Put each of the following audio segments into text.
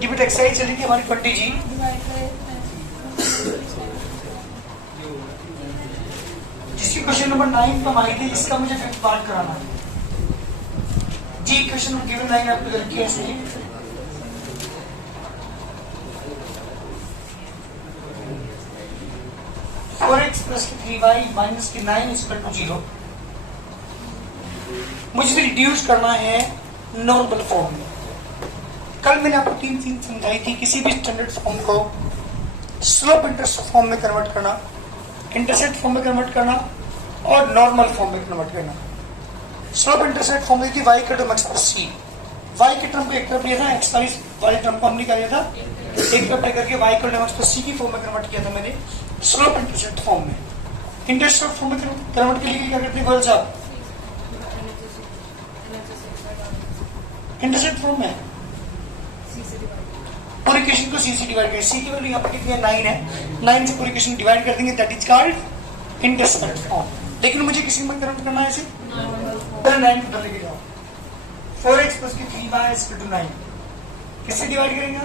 जी बेटा एक्सरसाइज चलेगी हमारी 20 जी। जिसकी क्वेश्चन नंबर 9 पर आई थी, इसका मुझे 5th पार्ट कराना है जी। क्वेश्चन गिवन 9 आपको गलती है इसलिए 4x plus 3y minus 9 equal to 0। मुझे रिड्यूस करना है नॉर्मल फॉर्म में। कल मैंने आपको 3 चीज समझाई थी, किसी भी स्टैंडर्ड फॉर्म को स्लोप इंटरसेप्ट फॉर्म में कन्वर्ट करना, इंटरसेप्ट फॉर्म में कन्वर्ट करना और नॉर्मल फॉर्म में कन्वर्ट करना। स्लोप इंटरसेप्ट फॉर्म थी y का term x plus c। y के टर्म को एक तरफ लिया था, x वाले टर्म को हमने निकाला था एक तरफ लेकर के y का टर्म x प्लस c की फॉर्म में कन्वर्ट किया था मैंने स्लोप इंटरसेप्ट फॉर्म में। इंटरसेप्ट फॉर्म में कन्वर्ट के लिए क्या करते हैं गोयल साहब? इंटरसेप्ट फॉर्म में पूरी इक्वेशन को c से डिवाइड करें। c की वैल्यू यहाँ पर कितनी है? 9 है। 9 से पूरी इक्वेशन डिवाइड कर देंगे, that is called intercept form. लेकिन मुझे किसी में कन्वर्ट करना है इसे, पहले 9 को लेके जाओ। 4x plus 3y equal to 9 किससे डिवाइड करेंगे?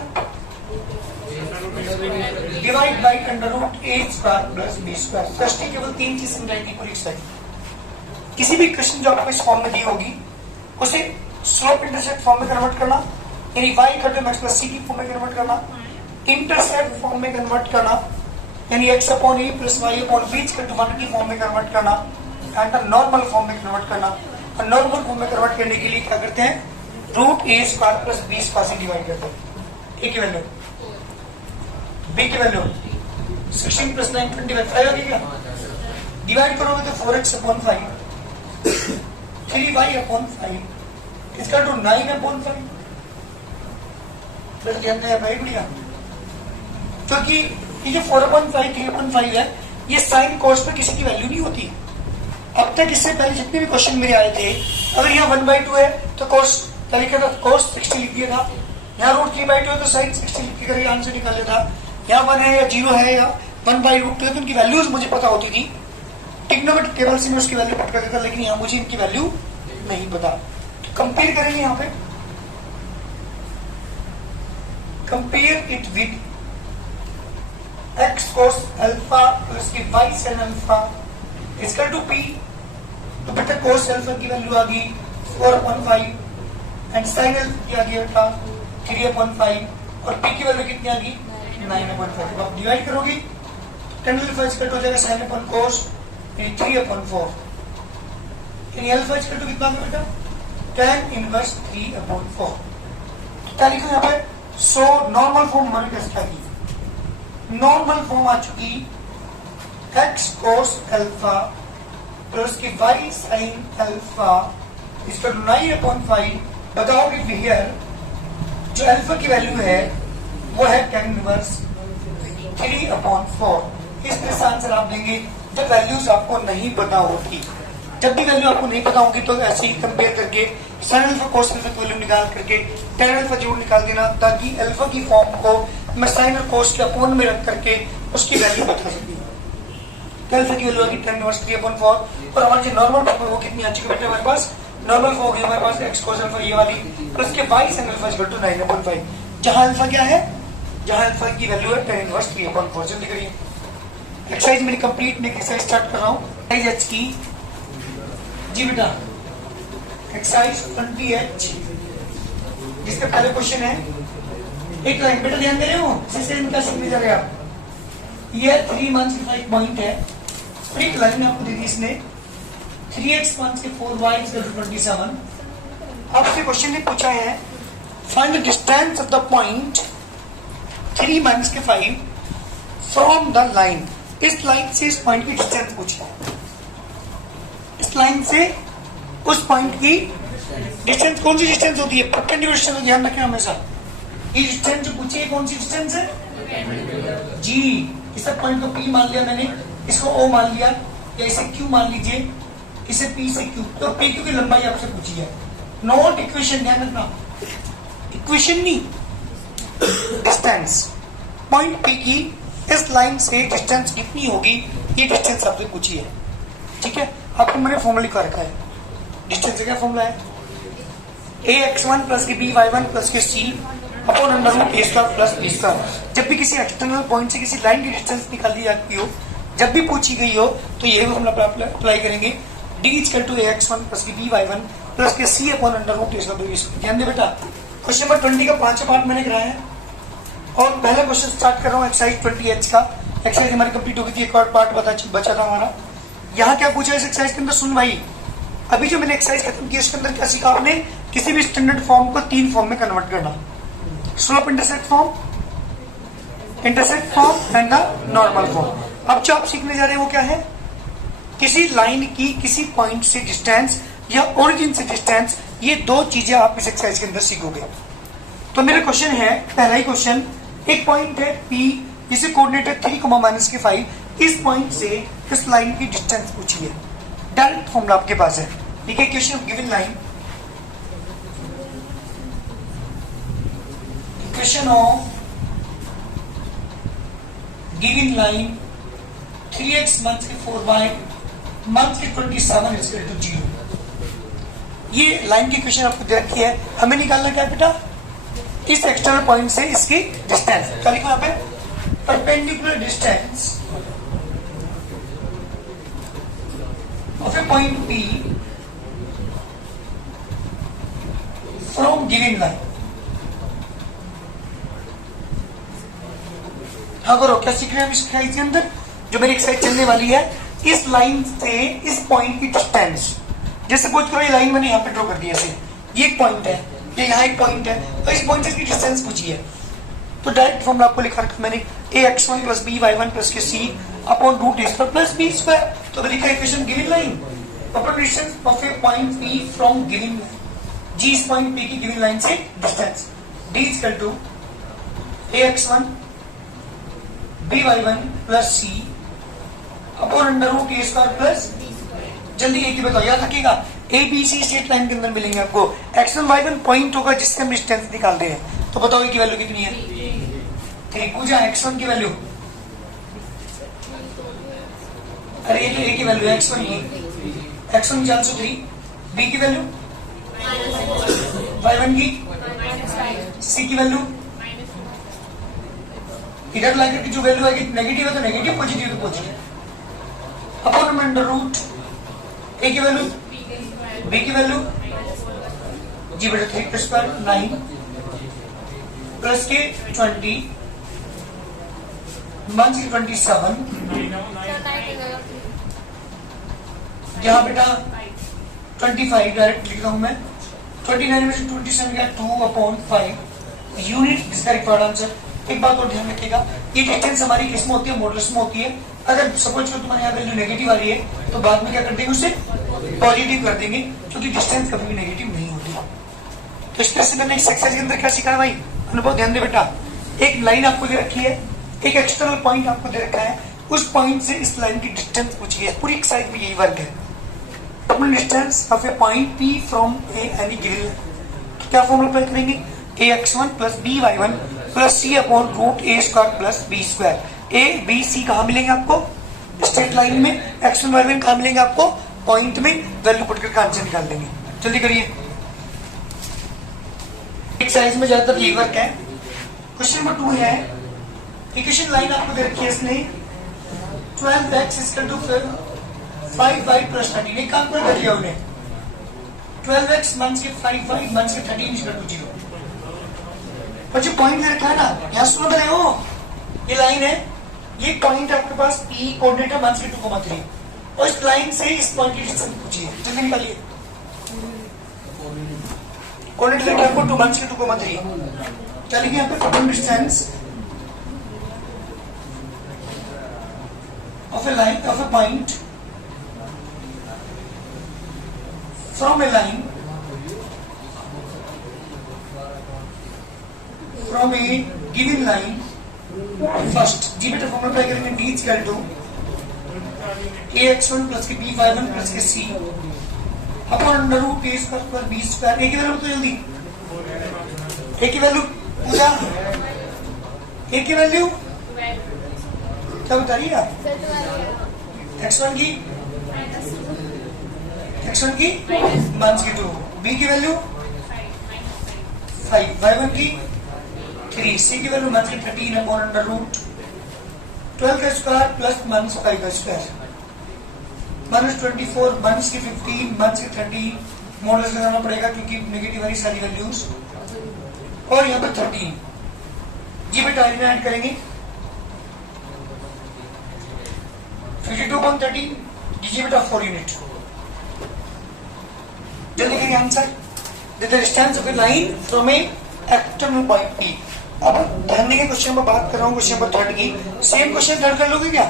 Divide by under root a square plus b square. First केवल 3 चीज समझाई थी पूरी एक्सरसाइज। किसी भी क्वेश्चन जो आपको इस फॉर्म में दी होगी उसे स्लोप इंटरसेप्ट फॉर्म में कन्वर्ट करना, यानी y का टर्म x प्लस c की फॉर्म में कन्वर्ट करना, इंटरसेप्ट फॉर्म में कन्वर्ट करना यानी x upon a plus y upon b equal to 1 की फॉर्म में कन्वर्ट करना, एंड नॉर्मल फॉर्म में कन्वर्ट करना। और नॉर्मल फॉर्म में कन्वर्ट करने के लिए क्या करते हैं? Root a square plus b square से डिवाइड करते हैं। a की वैल्यू b की वैल्यू 16 प्लस 9 25 होगी क्या? डिवाइड करोगे तो 4x अपॉन 5 3y अपॉन 5 इसका टू 9 अपॉन 5। फिर कहते हैं भाई बढ़िया, क्योंकि ये जो 4/5 3/5 है ये साइन कोस पे किसी की वैल्यू नहीं होती। अब तक इससे पहले जितने भी क्वेश्चन मेरे आए थे, अगर यहाँ 1/2 है तो कोस तरीके का कोस 60 लिख दिया था, यहाँ रूट 3/2 है तो साइन 60 लिख के आंसर निकाल लेता। यहाँ 1 है या 0 है या 1/√2 है तो उनकी वैल्यूज मुझे पता होती थी, ट्रिग्नोमेट्रिक टेबल से मैं उसकी वैल्यू पुट कर देता, लेकिन यहाँ मुझे इनकी वैल्यू नहीं पता। तो कंपेयर करेंगे यहाँ पे, compare it with x cos alpha plus की y sin अल्फा इसका टू p। तो बेटा cos अल्फा की वैल्यू आ गई 4/5 एंड sin अल्फा की आ गई बेटा 3/5 और p की वैल्यू कितनी आ गई 9/5। तो आप डिवाइड करोगे tan अल्फा इसका हो जाएगा sin अपॉन cos यानी 3/4 यानी अल्फा इसका कितना आ गया बेटा tan इनवर्स 3/4। क्या लिखा यहाँ पे? सो नॉर्मल फॉर्म हमारे पास क्या की? नॉर्मल फॉर्म आ चुकी x cos अल्फा प्लस की y sin अल्फा इसका 9/5। बताओ कि हियर जो अल्फा की वैल्यू है वो है tan इनवर्स 3/4। इस तरह से आंसर आप देंगे जब वैल्यूज आपको नहीं पता होगी। जब भी वैल्यू आपको नहीं पता होगी तो ऐसे ही कंपेयर करके sin अल्फा cos अल्फा की वैल्यू निकाल करके tan अल्फा जरूर निकाल देना, ताकि अल्फा की फॉर्म को मैं sin और cos के अपॉन में रख करके उसकी वैल्यू बता सकती हूँ। अल्फा की वैल्यू आ गई tan इनवर्स 3/4 और हमारी जो नॉर्मल फॉर्म है वो कितनी आ चुकी है बेटा हमारे पास? नॉर्मल फॉर्म है हमारे पास x cos अल्फा ये वाली प्लस के y sin alpha equal to 9/5। जहां अल्फा क्या है? जहां अल्फा की वैल्यू है tan इनवर्स 3/4। जल्दी करिए, एक्सरसाइज मेरी कंप्लीट में एक्सरसाइज स्टार्ट कर रहा हूँ। एक्सरसाइज h की जी बेटा एक्सरसाइज 20H जिसका पहले क्वेश्चन है एक लाइन। बेटा ध्यान दे रहे हो इससे इनका समझ जा रहा है? ये 3 मंथ्स का एक पॉइंट है, एक लाइन आपको दी थी इसने 3x मंथ्स के 4y 27। आपसे क्वेश्चन ने पूछा है find the distance of the point 3 months के 5 फ्रॉम द लाइन। इस लाइन से इस पॉइंट की डिस्टेंस पूछी है, इस लाइन से उस पॉइंट की डिस्टेंस। कौन सी डिस्टेंस होती है? परपेंडिकुलर डिस्टेंस, ध्यान रखें हमेशा। ये डिस्टेंस जो पूछी है कौन सी डिस्टेंस है जी? इस पॉइंट को P मान लिया मैंने, इसको O मान लिया, या इसे Q मान लीजिए, इसे P से Q। तो P Q की लंबाई आपसे पूछी है, नॉट इक्वेशन, ध्यान रखना, इक्वेशन नहीं, डिस्टेंस। पॉइंट P की इस लाइन से डिस्टेंस कितनी होगी, ये डिस्टेंस आपसे पूछी है। ठीक है, आपको मैंने फॉर्मूला लिखा रखा है। डिस्टेंस का क्या फॉर्मूला है? ax1 प्लस की b y1 प्लस के c अपॉन अंडर रूट ए स्क्वायर प्लस बी स्क्वायर। जब भी किसी एक्सटर्नल पॉइंट से किसी लाइन की डिस्टेंस निकाली जाती हो, जब भी पूछी गई हो, तो यही हम अप्लाई करेंगे। D equal to ax1 plus की by1 प्लस के c अपॉन अंडर रूट ए स्क्वायर बी स्क्वायर। ध्यान दे बेटा, क्वेश्चन नंबर 20 का 5 पार्ट मैंने कराया है और पहला क्वेश्चन स्टार्ट कर रहा हूँ एक्सरसाइज 20H का। एक्सरसाइज हमारी कंप्लीट हो गई थी, एक और पार्ट बचा था हमारा। यहाँ क्या पूछा इस एक्सरसाइज के अंदर, सुन भाई। अभी जो मैंने एक्सरसाइज खत्म की उसके अंदर क्या सीखा आपने, किसी भी स्टैंडर्ड फॉर्म को 3 फॉर्म में कन्वर्ट करना, slope intercept form, intercept form and the normal form. अब जो आप सीखने जा रहे हैं वो क्या है, किसी लाइन की किसी पॉइंट से डिस्टेंस या ओरिजिन से डिस्टेंस, ये 2 चीजें आप इस एक्सरसाइज के अंदर सीखोगे। तो मेरा क्वेश्चन है, पहला ही क्वेश्चन, एक पॉइंट है P जिसे कोऑर्डिनेट है 3, -5, इस पॉइंट से इस लाइन की डिस्टेंस पूछी है। डायरेक्ट फॉर्मूला आपके पास है, ठीक है। Question given line, equation of given line 3x month के 4y मंथ के 27 इज इक्वल टू 0। ये लाइन की क्वेश्चन आपको दे रखी है, हमें निकालना क्या है बेटा, इस एक्सटर्नल पॉइंट से इसकी डिस्टेंस। क्या लिखा यहाँ पे, perpendicular distance of a point P from given line। हाँ करो, क्या सीख रहे हैं हम इस एक्सरसाइज के अंदर, जो मेरी एक्सरसाइज चलने वाली है, इस लाइन से इस पॉइंट की डिस्टेंस। जैसे सपोज करो ये लाइन मैंने यहाँ पे ड्रॉ कर दी है, ये एक पॉइंट है, ये यहाँ एक पॉइंट है, तो इस पॉइंट से इसकी डिस्टेंस पूछी है। तो डायरेक्ट फॉर्मूला आपको लिखा रखा मैंने, ax1 प्लस by1 प्लस के c अपॉन रूट ए स्क्वायर प्लस बी स्क्वायर। तो लिखा equation given line, upon distance of a point p from given g, इस पॉइंट p की गिवन लाइन से distance. d equal to ax1 by1 plus c upon under root A square plus, जल्दी एक ही बताओ, याद रखिएगा a b c straight line के अंदर मिलेंगे आपको। x1 y1 पॉइंट होगा जिससे हम डिस्टेंस निकाल रहे हैं। तो बताओ की वैल्यू कितनी है, ठीक। पूछा x1 की वैल्यू, अरे ये तो a की वैल्यू है x1 की, x1 403, b की वैल्यू y1 की, c की वैल्यू, इधर लाकर की जो वैल्यू आएगी नेगेटिव है तो नेगेटिव, पॉजिटिव तो positive, upon under root a की वैल्यू, b की वैल्यू, जी बेटा 3 प्लस 9 प्लस के 20 मंथ की 27, यहाँ बेटा 25 डायरेक्ट लिख रहा हूं मैं, 29 में से 27 गया 2/5 यूनिट, इसका रिक्वायर्ड आंसर। एक बात और ध्यान रखिएगा, ये डिस्टेंस हमारी किसमें होती है, मॉडुलस में होती है। अगर सपोज करो तुम्हारे यहाँ वैल्यू नेगेटिव आ रही है तो बाद में क्या कर देंगे, उसे पॉजिटिव कर देंगे, क्योंकि डिस्टेंस कभी भी नेगेटिव नहीं होती। तो इस तरह से मैंने इस एक्सरसाइज के अंदर क्या सीखा है भाई, हमने बहुत ध्यान दे बेटा। एक लाइन आपको दे रखी है, एक एक्सटर्नल पॉइंट आपको दे रखा है, उस पॉइंट से इस लाइन की डिस्टेंस पूछी है। पूरी एक्सरसाइज में यही वर्क है, अपनी distance of a point P from a any given. क्या फॉर्मूला अप्लाई करेंगे, ax1 plus by1 plus c upon root A square plus b square. A b c कहाँ मिलेंगे आपको, स्ट्रेट लाइन में, x1 y1 कहाँ मिलेंगे आपको, पॉइंट में। वैल्यू पुट करके आंसर निकाल देंगे। जल्दी करिए, एक्सरसाइज में ज्यादातर यही वर्क है। क्वेश्चन नंबर 2 है, इक्वेशन लाइन आपको दे रखी है इसने, 12x equal to 5y plus 13। एक काम कर दिया उन्हें, 12x माइनस के 5y माइनस के 13 इक्वल टू 0। और जो पॉइंट दे रखा है ना, यहाँ सुन रहे हो, ये लाइन है, ये पॉइंट आपके पास P कोऑर्डिनेट है माइनस के 2,3, और इस लाइन से इस पॉइंट की डिस्टेंस पूछिए। जल्दी निकालिए, कोऑर्डिनेट लेके आपको 2 माइनस के 2,3। चलिए यहाँ पे total distance of a line of a point from a line from a given line first जी बेटा फॉर्मूला अप्लाई करेंगे, d equal to ax1 plus के b y1 प्लस के c upon under root a square plus b square. a की value बताओ जल्दी, a की value Pooja, a की वैल्यू क्या बता रही है आप, x1 की माइनस की 2, b की वैल्यू 5, y1 की 3, सी की वैल्यू माइनस की 13 अपॉन अंडर रूट 12 का स्क्वायर प्लस माइनस 5 का स्क्वायर माइनस 24 माइनस की 15 माइनस की 30 मॉडल्स लगाना पड़ेगा क्योंकि नेगेटिव वाली सारी वैल्यूज और यहाँ पर 13 जी बेटा ऐड करेंगे 52.13 जी बेटा 4 यूनिट जल्दी करेंगे answer the distance of A line from A external point P. अब ध्यान देंगे क्वेश्चन पर बात कर रहा हूँ क्वेश्चन नंबर 3 की। सेम क्वेश्चन थर्ड कर लोगे क्या?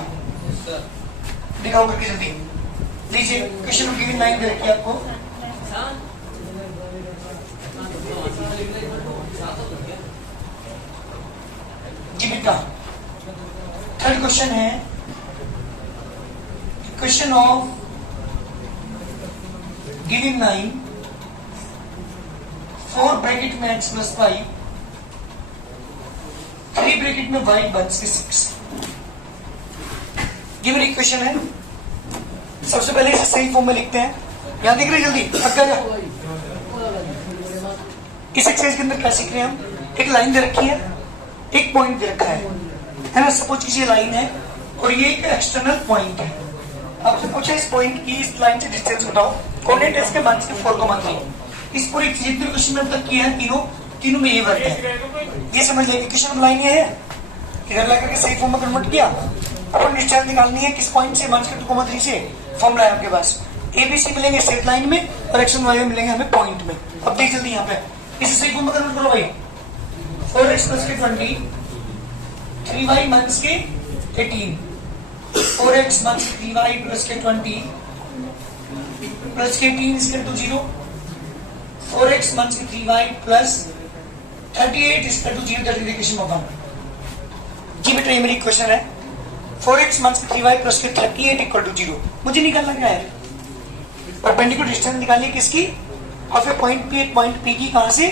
दिखाओ करके जल्दी लीजिए क्वेश्चन नंबर गिवन लाइन दे रखी है आपको जी बेटा थर्ड क्वेश्चन है question of given line 4 bracket में x प्लस 5 3 ब्रैकेट में y बन के 6 गिवन इक्वेशन है। सबसे पहले इसे सही फॉर्म में लिखते हैं। यहां देख रहे जल्दी इस एक्सरसाइज के अंदर क्या सीख रहे हैं हम? एक लाइन दे रखी है एक पॉइंट दे रखा है ना। सपोज किसी लाइन है और ये एक एक्सटर्नल पॉइंट है। आपसे पूछा इस पॉइंट की इस लाइन से डिस्टेंस बताओ। कोऑर्डिनेट है इसके मान के 4,3 इस पूरी जितने क्वेश्चन में अब तक किया है तीनों में ये वर्क है। ये समझ लेंगे क्वेश्चन लाइन ये है इधर ला करके सही फॉर्म में कन्वर्ट किया। अपन डिस्टेंस निकालनी है किस पॉइंट से माइनस के 2,3 से फॉर्मूला है आपके पास। ABC मिलेंगे स्ट्रेट लाइन में और x और y मिलेंगे हमें पॉइंट में। अब देख जल्दी यहाँ पे इसे सही फॉर्म में कन्वर्ट करो भाई 4x प्लस के 20 3y माइनस के 18 4x माइनस के 3y प्लस के 20 प्लस के 18 इसके टू 0 4x माइनस के 3y प्लस 38 इसका to 0 that is equation number 1। जी बेटा ये मेरी इक्वेशन है 4x माइनस के 3y प्लस के 38 इक्वल टू 0। मुझे निकालना क्या है? परपेंडिकुलर डिस्टेंस निकालिए किसकी ऑफ ए पॉइंट P एक पॉइंट P की कहां से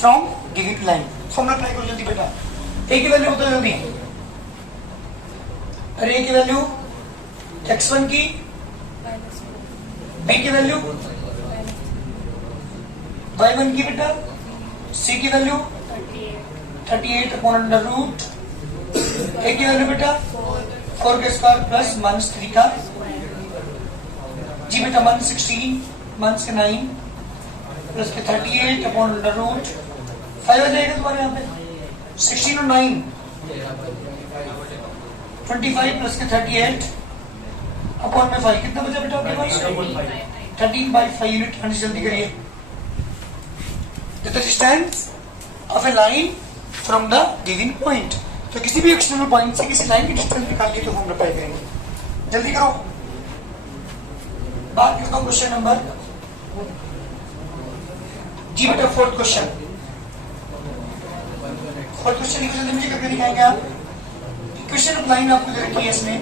from given line. Formula apply करो जल्दी बेटा। A की वैल्यू बताओ जल्दी। अरे A की वैल्यू x1 की B की वैल्यू y1 की बेटा C की value 38 upon under root A की वैल्यू बेटा 4 का स्क्वायर प्लस माइनस 3 का जी बेटा माइनस 16 माइनस के 9 प्लस के 38 अपॉन अंडर रूट 5 आ जाएगा तुम्हारे यहाँ पे 16 और 9 25 प्लस के 38 अपॉन में 5 कितना बचा बेटा आपके पास 13/5 यूनिट। जल्दी करिए the distance of A line from the given point. तो किसी भी एक्सटर्नल पॉइंट से किसी लाइन की डिस्टेंस निकाल लिए तो हम अप्लाई करेंगे। जल्दी करो। बात करता हूं क्वेश्चन नंबर जी बेटा फोर्थ क्वेश्चन लिखो जल्दी मुझे करके दिखाएंगे आप। क्वेश्चन ऑफ लाइन आपको दे रखी है इसमें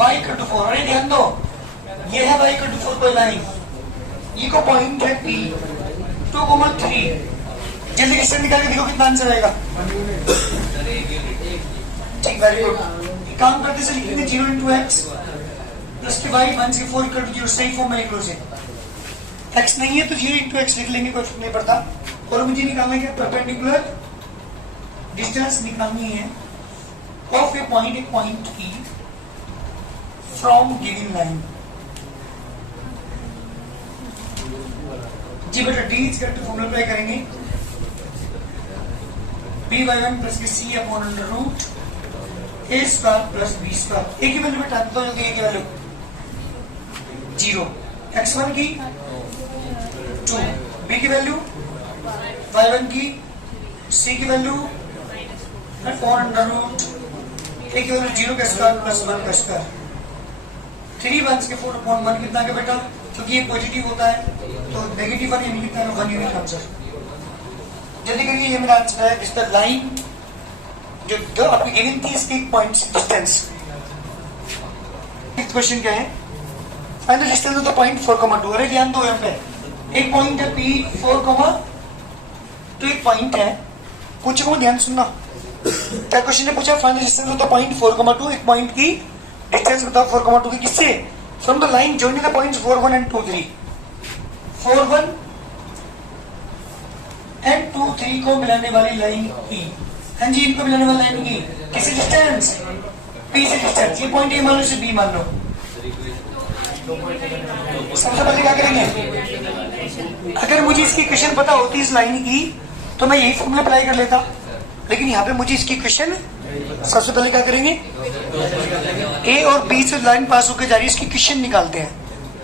y इक्वल टू 4। अरे ध्यान दो ये है y इक्वल टू 4 कोई लाइन ये को पॉइंट है P 2,3 जल्दी क्वेश्चन निकाल के देखो कितना आंसर आएगा। ठीक वेरी गुड। काम करते से लिखेंगे 0 इंटू एक्स प्लस के वाई माइनस के 4 इक्वल टू 0 सही फॉर्म में लिख लो। एक्स नहीं है तो 0 इंटू एक्स लिख लेंगे कोई फर्क नहीं पड़ता। और मुझे निकालना है परपेंडिकुलर डिस्टेंस निकालनी है ऑफ ए पॉइंट की फ्रॉम गिवन लाइन। जी बेटा D is equal to formula apply करेंगे b/1 प्लस के c upon under root a square plus b square. A की वैल्यू बेटा तो जल्दी ए की वैल्यू 0 x1 की 2 b की वैल्यू y1 की c की value upon under root a की वैल्यू 0 का स्क्वायर प्लस 1 का स्क्वायर 3 1 के 4 अपॉन 1 कितना का बेटा क्योंकि ये पॉजिटिव होता है तो नेगेटिव 1 यानी कितना 1 यूनिट आंसर। जल्दी करिए ये मेरा आंसर है इस द लाइन जो आपकी गिवन थी इसकी पॉइंट डिस्टेंस। क्वेश्चन क्या है find the distance of the point 4,2। अरे ध्यान दो यहाँ पे एक पॉइंट है P 4, तो एक पॉइंट है पूछो ध्यान सुनना क्या क्वेश्चन ने पूछा find the distance of the point 4,2 एक पॉइंट की डिस्टेंस बताओ 4,2 की किससे from the line joining the points 4, 1 and 2, 3 4, 1 and 2 3 को मिलाने वाली लाइन ई। हाँ जी, इनको मिलाने वाली लाइन ई किसी डिस्टेंस पी से डिस्टेंस, ये पॉइंट ए मान लो, इसे बी मान लो। सबसे पहले क्या करेंगे, अगर मुझे इसकी इक्वेशन पता होती इस लाइन की तो मैं यही फॉर्मूला अप्लाई कर लेता, लेकिन यहाँ पे मुझे इसकी इक्वेशन, सबसे पहले क्या करेंगे, ए और बी से लाइन पास होकर जा रही है, इसकी इक्वेशन निकालते हैं।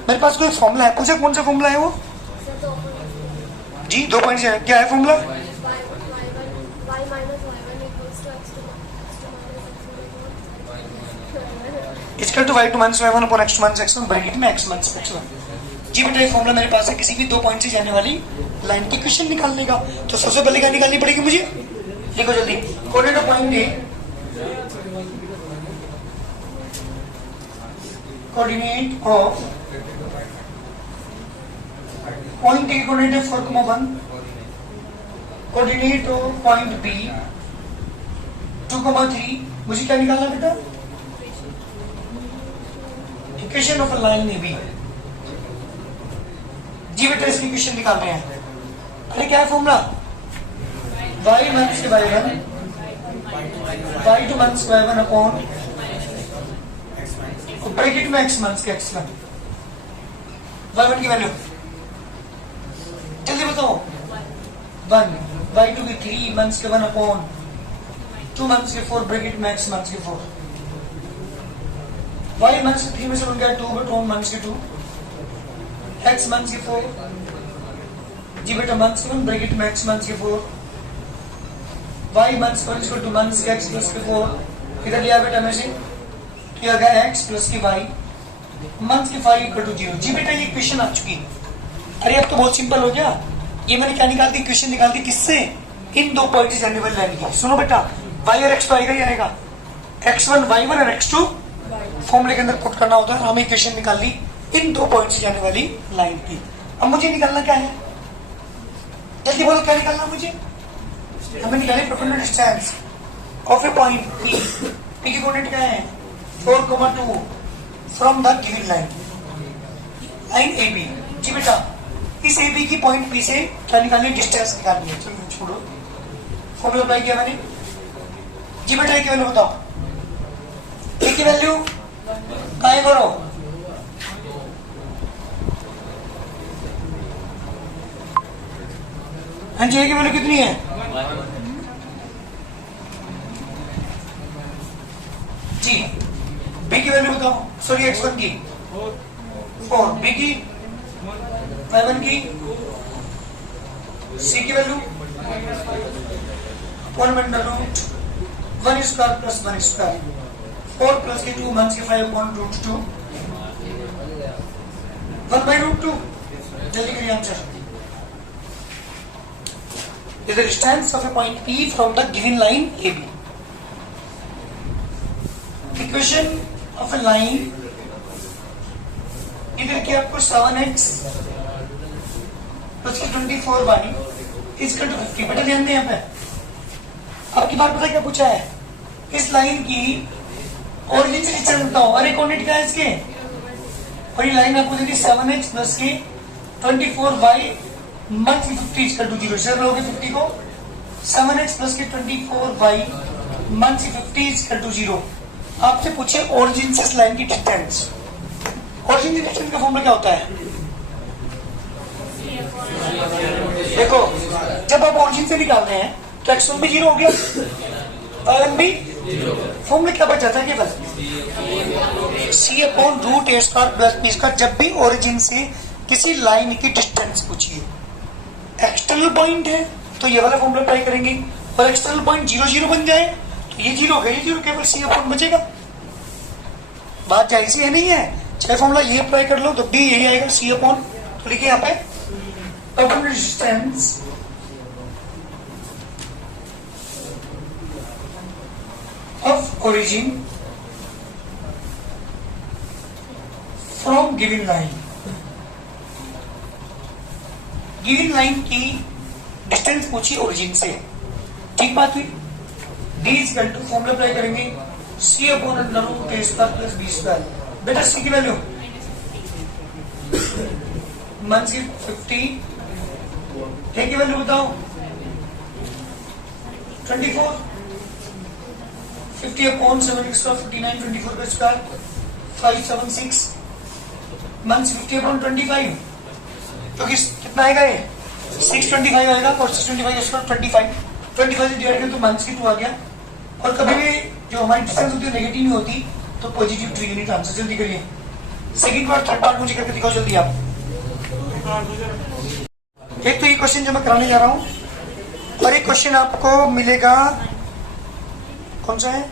मेरे पास कोई फॉर्मूला है, पूछे कौन सा फॉर्मूला है वो जी? 2 पॉइंट है, क्या है formula? Equal to y2 minus y1 upon x2 minus x1 bracket में x माइनस x1। जी बेटा, ये फॉर्मूला मेरे पास है किसी भी 2 पॉइंट से जाने वाली लाइन की इक्वेशन निकालने का। तो सबसे पहले क्या निकालनी पड़ेगी मुझे, लिखो जल्दी, coordinate of point A, coordinate of point A, coordinate है 4,1, कोऑर्डिनेट ऑफ पॉइंट बी 2,3। मुझे क्या निकालना बेटा, equation of a line A B. जी बेटा, इसकी इक्वेशन निकाल रहे हैं। अरे क्या है फॉर्मूला, y माइनस के y1 y2 minus y1 upon bracket में x माइनस के x1। y1 की वैल्यू जल्दी बताओ, 1, y2 की 3 माइनस के 1 अपॉन 2 माइनस के 4 ब्रैकेट में x माइनस के 4। y माइनस 3 में से बन गया 2 बट 1 माइनस के 2, x माइनस के 4। जी बेटा, माइनस के 1 ब्रैकेट में x माइनस के 4, y minus 1 equal to minus के x प्लस के 4। इधर लिया बेटा में से, तो यह गया x प्लस के y माइनस के 5 इक्वल टू 0। जी बेटा, ये इक्वेशन आ चुकी। अरे अब तो बहुत सिंपल हो गया, ये मैंने क्या निकाल दी, इक्वेशन निकाल दी, किससे, इन 2 पॉइंट से जाने वाली लाइन की। सुनो बेटा, y और x तो आएगा ही आएगा, x1 y1 और x2 फॉर्मूले के अंदर पुट करना होता है। हमें इक्वेशन निकाल ली इन 2 पॉइंट से जाने वाली लाइन की। अब मुझे निकालना क्या है, जल्दी बोलो, क्या निकालना मुझे, हमें निकाली perpendicular distance of a point P. P की कोऑर्डिनेट क्या है, 4,2 from the given line A B. जी बेटा, इस ए बी की पॉइंट पी से क्या निकालनी, डिस्टेंस निकालनी है। चलो छोड़ो, फॉर्मूला अप्लाई किया मैंने। जी बेटा, एक वैल्यू बताओ, एक की वैल्यू काय करो, हाँ जी, ए की वैल्यू कितनी है, जी। बी की वैल्यू बताओ, सॉरी x1 की 4, बी की y1 की, सी की value 1 square plus 1 square, 4 plus के 2 माइनस के 5 अपॉन रूट 2, 1 बाई रूट 2। जल्दी करिए answer. Is the distance of a point P from the given line AB। Equation of A line, इधर की आपको 7x प्लस के 24y इक्वल टू 50। बेटा ध्यान दें, यहाँ पे आपकी बात पता क्या पूछा है, इस लाइन की ओरिजिन से डिस्टेंस बताओ। अरे कोऑर्डिनेट क्या है इसके, और ये लाइन आपको दी थी 7x प्लस के 24y minus 50 equal to 0। Share लोगे 50 को, 7x प्लस के 24y माइनस 50 इक्वल टू 0। आपसे पूछे ओरिजिन से इस लाइन की डिस्टेंस, ओरिजिन से डिस्टेंस का फॉर्मूला क्या होता है, देखो जब आप ओरिजिन से निकाल रहे हैं तो x1 भी 0 हो गया, y1 भी, फॉर्मूला क्या बच जाता है, केवल c अपॉन रूट ए स्क्वायर प्लस बी स्क्वायर। जब भी ओरिजिन से किसी लाइन की डिस्टेंस पूछिए, एक्सटर्नल पॉइंट है तो ये वाला फॉर्मूला अप्लाई करेंगे, और एक्सटर्नल पॉइंट 0 0 बन जाए तो ये 0 हो गया, ये 0, केवल c अपॉन बचेगा। बात जाहिर सी है नहीं है, चाहे फॉर्मूला ये अप्लाई कर लो तो भी यही आएगा, c अपॉन। तो लिखिए यहाँ पे perpendicular distance of origin from given line. Given line की डिस्टेंस पूछी ओरिजिन से, ठीक बात हुई। d equal to formula apply करेंगे, c अपॉन अंडर रूट ए स्क्वायर प्लस बी स्क्वायर। बेटा c की वैल्यू -50, a की वैल्यू बताओ 24, 50 upon 7 extra 59, 24 का स्क्वायर 576 मंथ्स 50 upon 25, क्योंकि कितना आएगा ये 625 आएगा और 625 इसका 25 से डिवाइड करें तो मंथ्स की 2 आ गया। और कभी भी जो हमारी डिस्टेंस होती है नेगेटिव नहीं होती तो पॉजिटिव 2 यूनिट आंसर। जल्दी करिए, सेकंड पार्ट थर्ड पार्ट मुझे करके दिखाओ जल्दी आप। एक तो ये क्वेश्चन जो मैं कराने जा रहा हूं और एक क्वेश्चन आपको मिलेगा, कौन सा है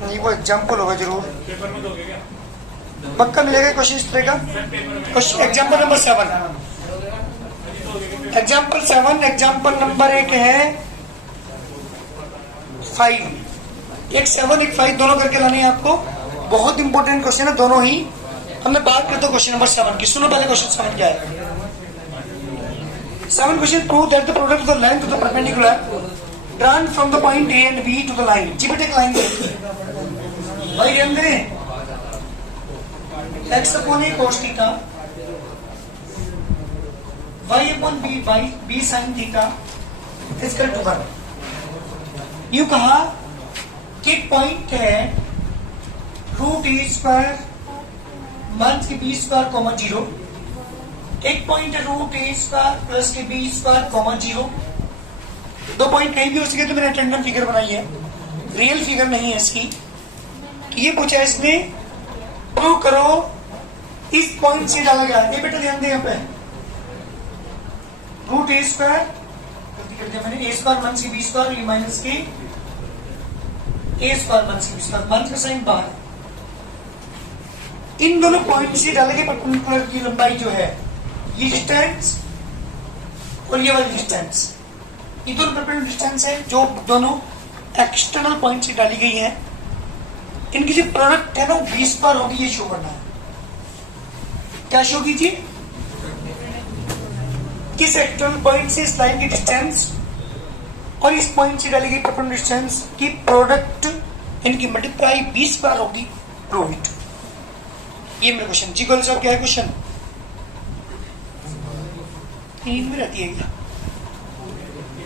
नहीं, वो एग्जाम्पल होगा जरूर, पक्का मिलेगा क्वेश्चन इस तरह का। Question example number 7, example 7, example number 1 है 5, एक 7 एक 5 दोनों करके लाने हैं आपको। बहुत इंपॉर्टेंट क्वेश्चन है दोनों ही। हमने बात करते क्वेश्चन नंबर 7 की, सुनो पहले क्वेश्चन 7 क्या है। 7 question, prove that the product of the length of the perpendicular drawn from the point A and B to the line. जी बेटे एक लाइन भाई ध्यान दें, x अपॉन ए cos theta, y upon b sin theta इसका 1। यूं कहा कि पॉइंट है रूट ए स्क्वायर मंथ के बी स्क्वायर कॉमा 0, एक पॉइंट है रूट ए स्क्वायर प्लस के बी स्क्वायर कॉमा 0। दो पॉइंट कहीं भी हो सके तो मैंने टेंडम फिगर बनाई है, रियल फिगर नहीं है इसकी। तो ये पूछा इसने, प्रूव करो इस पॉइंट से डाला गया। ये बेटा ध्यान दें यहाँ पे, रूट ए स्क्वायर, गलती कर दिया मैंने, ए स्क्वायर मंथ के बी स्क्वायर, ये माइनस के ए स्क्वायर मंथ के बी स्क्वायर, मंथ का साइन बाहर। इन दोनों पॉइंट से डाले गए परपेंडिकुलर की लंबाई जो है, ये डिस्टेंस और ये वाली डिस्टेंस, ये दोनों परपेंडिकुलर डिस्टेंस है जो दोनों एक्सटर्नल पॉइंट से डाली गई है। इनकी जो प्रोडक्ट है ना 20 पर होगी, ये शो करना है। क्या शो कीजिए, किस एक्सटर्नल पॉइंट से इस लाइन की डिस्टेंस और इस पॉइंट से डाली गई परपेंडिकुलर डिस्टेंस की प्रोडक्ट इनकी मल्टीप्लाई 20 बार होगी, प्रूव इट। ये मेरा क्वेश्चन। जी गोल साहब क्या है क्वेश्चन? नींद में रहती है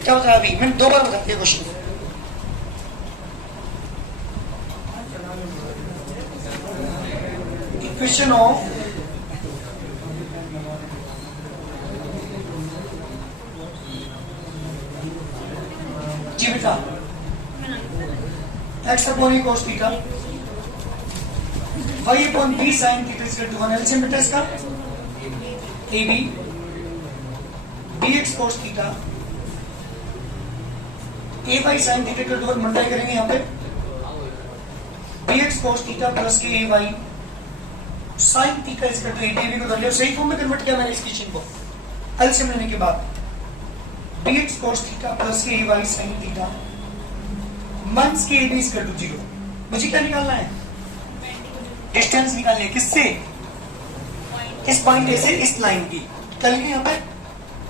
क्या बताया अभी मैंने 2 बार बता दिया क्वेश्चन। इक्वेशन ऑफ जी बेटा x upon A cos theta, y upon b sin theta is equal to 1। LCM बेटा इसका ab bx cos theta ay sin theta equal to 1 multiply करेंगे यहाँ पे bx cos थीटा प्लस के ay sin theta is equal to ab को धर सही form में कन्वर्ट किया मैंने इस इक्वेशन को एलसीएम लेने के बाद। bx cos थीटा प्लस के ay sin थीटा मंथ्स के ab इज इक्वल टू 0। मुझे क्या निकालना है? डिस्टेंस निकालनी है। किससे? इस पॉइंट ए से इस लाइन की। क्या लिखेंगे यहाँ पे?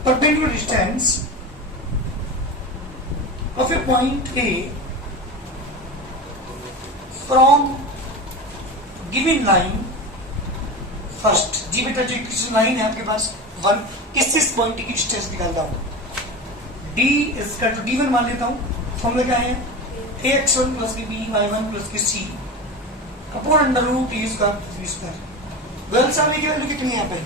Perpendicular distance of a point A from given line first. जी बेटा जो लाइन है आपके पास 1, इस पॉइंट की डिस्टेंस निकालता हूं। d इसका टू d1 मान लेता हूं। फॉर्मूला क्या है? ax1 प्लस के b y1 प्लस के c upon under root e square plus b square. Girls आने की वैल्यू कितनी है यहाँ पे?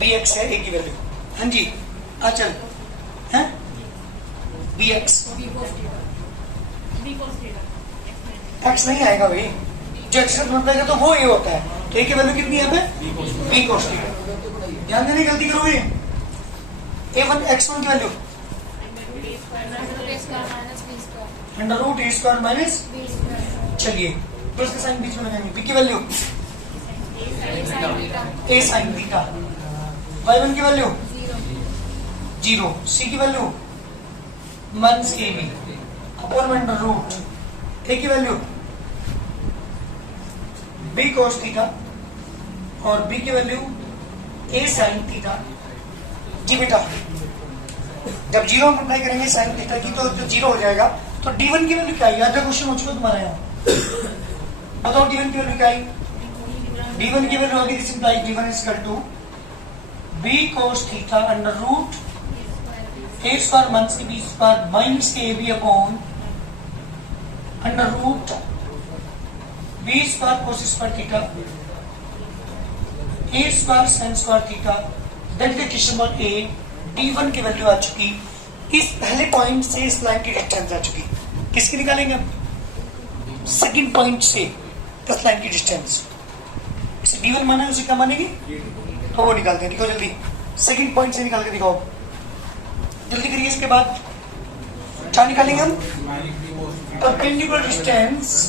bx है a की वैल्यू। हाँ जी चल है bx x नहीं आएगा भाई, जो x से मतलब तो वो ये होता है। तो a की वैल्यू कितनी है यहाँ पे? b cos theta. ध्यान देने गलती करोगे। a1 x1 की वैल्यू अंडर रूट ए स्क्वायर माइनस, चलिए प्लस का साइन बीच में लगाएंगे। बी की value A sine theta, y1 की वैल्यू 0, सी की value minus A B upon under root A की वैल्यू बी cos थीटा और बी की वैल्यू ए साइन थीटा। जी बेटा जब 0 मल्टीप्लाई करेंगे साइन थीटा की तो 0 हो जाएगा। तो d1 की वैल्यू क्या है? याद है क्वेश्चन हो चुका तुम्हारा यहाँ। बताओ d1 की वैल्यू क्या है? d1 की वैल्यू आगे this imply d1 is equal to b cos theta under root A square minus के बी स्क्वायर माइनस के a B upon under root b square cos square theta a square sine square theta. That is question number a. d1 की value आ चुकी, इस पहले point से इस line की distance आ चुकी। किसकी निकालेंगे अब? सेकंड पॉइंट से प्लस लाइन की डिस्टेंस। इसे d1 माना है, उसे क्या मानेगी? तो वो निकालते हैं। दिखाओ जल्दी, सेकंड पॉइंट से निकाल के दिखाओ, जल्दी करिए। इसके बाद क्या निकालेंगे हम? Perpendicular distance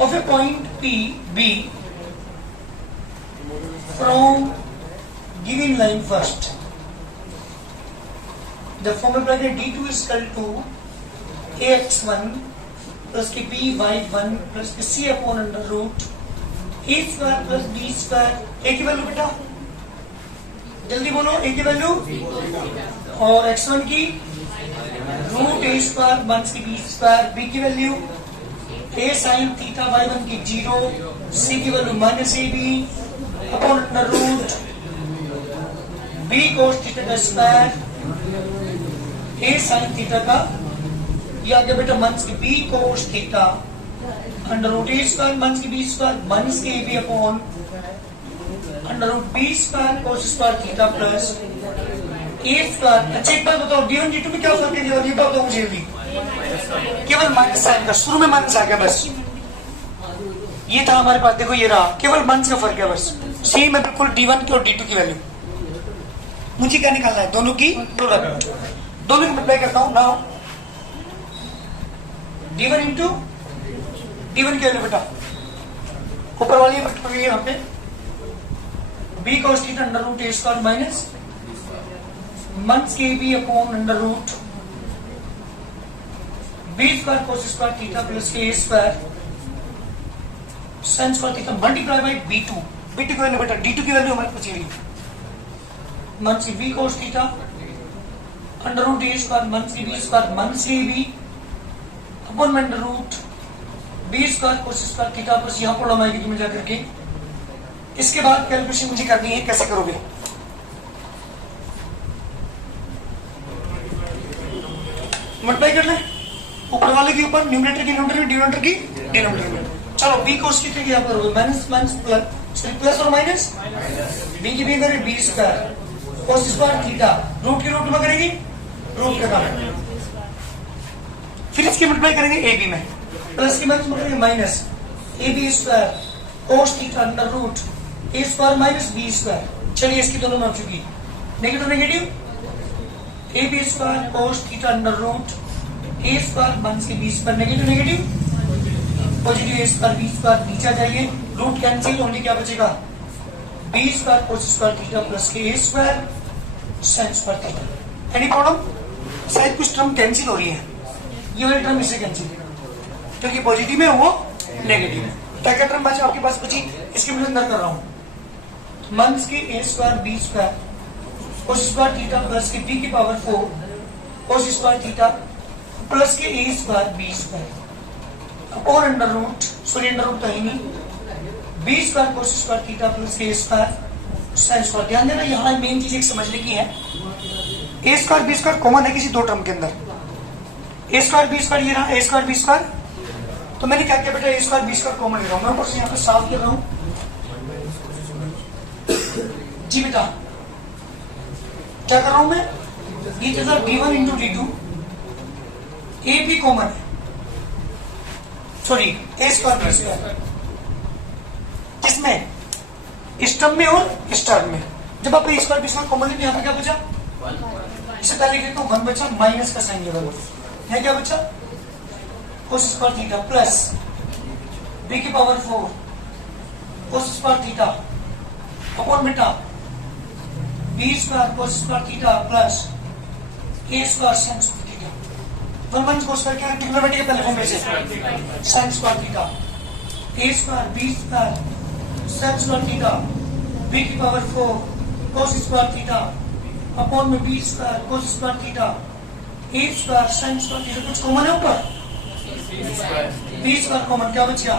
of a point P B from given line first. The formula bracket d2 is equal to ax1 plus k by1 plus k c upon under root a square plus b square। a की value बेटा जल्दी बोलो, a की value और x1 की root a square minus की b square, b की value a sin theta y1 की 0, c की value minus ab upon under root b cos theta का स्क्वायर a sin थीटा का, ये आ गया बेटा माइनस की b cos theta under root a square minus की b स्क्वायर माइनस के ab upon under root b square cos square theta plus a square. अच्छा एक बात बताओ, d1 d2 में क्या फर्क है? ये बताओ मुझे जल्दी। केवल माइनस साइन का, शुरू में माइनस आ गया बस, ये था हमारे पास। देखो ये रहा, केवल माइनस का फर्क है बस। सेम है बिल्कुल d1 की और d2 की वैल्यू। मुझे क्या निकालना है? दोनों की प्रोडक्ट, दोनों की मल्टीप्लाई करता हूं नाउ। d1 इंटू d1 की वैल्यू बेटा ऊपर वाली है यहाँ पे b cos theta under root a square minus minus के b upon under root b square cos square theta plus के a square sine square theta multiply by b2। b2 की वैल्यू बेटा d2 की वैल्यू हमारे पास ये minus b cos theta under root a square minus के b square minus के b upon under root b square cos square theta plus यहाँ problem आएगी तुम्हें जाकर के। इसके बाद कैलकुलेशन मुझे करनी है, कैसे करोगे? मल्टीप्लाई कर ले ऊपर वाले के ऊपर, न्यूमरेटर की न्यूमरेटर में, डिनोमिनेटर की डिनोमिनेटर में। चलो b cos थीटा की यहाँ पर माइनस माइनस प्लस और माइनस b की b करें b square cos square theta root की रूट में करेंगे रूट के कारण, फिर इसकी मल्टीप्लाई करेंगे a b में, प्लस की माइनस में करेंगे minus a b square cos theta under root a square minus b square. चलिए इसकी दोनों में हो चुकी negative negative a b square cos theta under root a square minus के b square negative negative positive a square b square नीचे आ जाइए, रूट कैंसिल होने क्या बचेगा? b square cos square theta plus के a square sine square theta. Any problem? शायद कुछ टर्म कैंसिल हो रही है, ये वाली टर्म इससे कैंसिल क्योंकि पॉजिटिव में वो नेगेटिव है। क्या क्या टर्म बचा आपके पास बची? इसके मैं अंदर कर रहा हूँ माइनस के a square b square cos square theta plus के b की power 4 cos square theta plus के a स्क्वायर b स्क्वायर और under root, sorry under root तो ही नहीं, b square cos square theta plus a square sine square. ध्यान देना यहाँ मेन चीज एक समझने की है, a square b square common है किसी दो टर्म के अंदर। a स्क्वायर b स्क्वायर ये रहा, a स्क्वायर b स्क्वायर, तो मैंने क्या किया बेटा a square b square common ले रहा हूँ, मैं ऊपर से यहाँ पे साफ कर रहा हूँ जी बेटा। क्या कर रहा हूँ मैं? ये जैसा d1 इंटू d2 a भी कॉमन है, sorry a square b square, किसमें? इस टर्म में और इस टर्म में। जब आप a square b square common लेते यहाँ पे क्या बचा? इसे पहले लिख देता हूँ 1 बचा, माइनस का साइन लगा, यहाँ क्या बचा? cos square theta plus b की power 4 cos square theta upon बेटा b square cos square theta plus a square sine square theta. 1 1 cos करके ट्रिग्नोमेट्री के पहले फॉर्म में से sign square theta a square b square sine square theta b की power 4 cos square theta upon में b square cos square theta a square sine square theta. कुछ common है ऊपर? b स्क्वायर कॉमन, क्या बचा?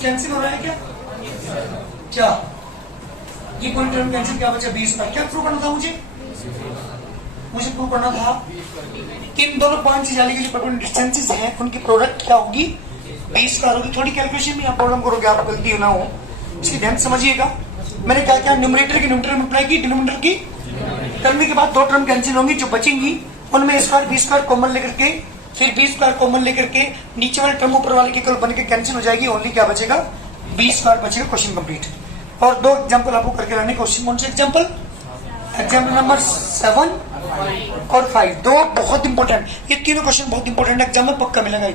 कुछ कैंसिल हो रहा है क्या? क्या ये कोई टर्म कैंसिल, क्या बचा? 20 का। क्या प्रूव करना था मुझे प्रूव करना था कि इन दोनों पॉइंट से जाने के जो परपेंडिकुलर डिस्टेंसेस हैं उनकी प्रोडक्ट क्या होगी? 20 का होगी। थोड़ी कैलकुलेशन में आप प्रॉब्लम करोगे, आपको गलती ना हो, इसलिए ध्यान समझिएगा। मैंने क्या क्या न्यूमरेटर की न्यूमरेटर में अप्लाई की, डिनोमिनेटर की करने के बाद दो टर्म कैंसिल होंगी, जो बचेंगी उनमें स्क्वायर बी स्क्वायर कॉमन लेकर के, फिर बी स्क्वायर कॉमन लेकर के नीचे वाले टर्म ऊपर वाले के केवल बन के कैंसिल हो जाएगी। ओनली क्या बचेगा? बी स्क्वायर बचेगा। Question complete. और दो एग्जाम्पल आपको करके लाने। क्वेश्चन कौन से एग्जाम्पल? एग्जाम्पल नंबर 7 और 5, दो बहुत इंपॉर्टेंट, ये तीनों क्वेश्चन बहुत इंपॉर्टेंट, एग्जाम में पक्का मिलेगा।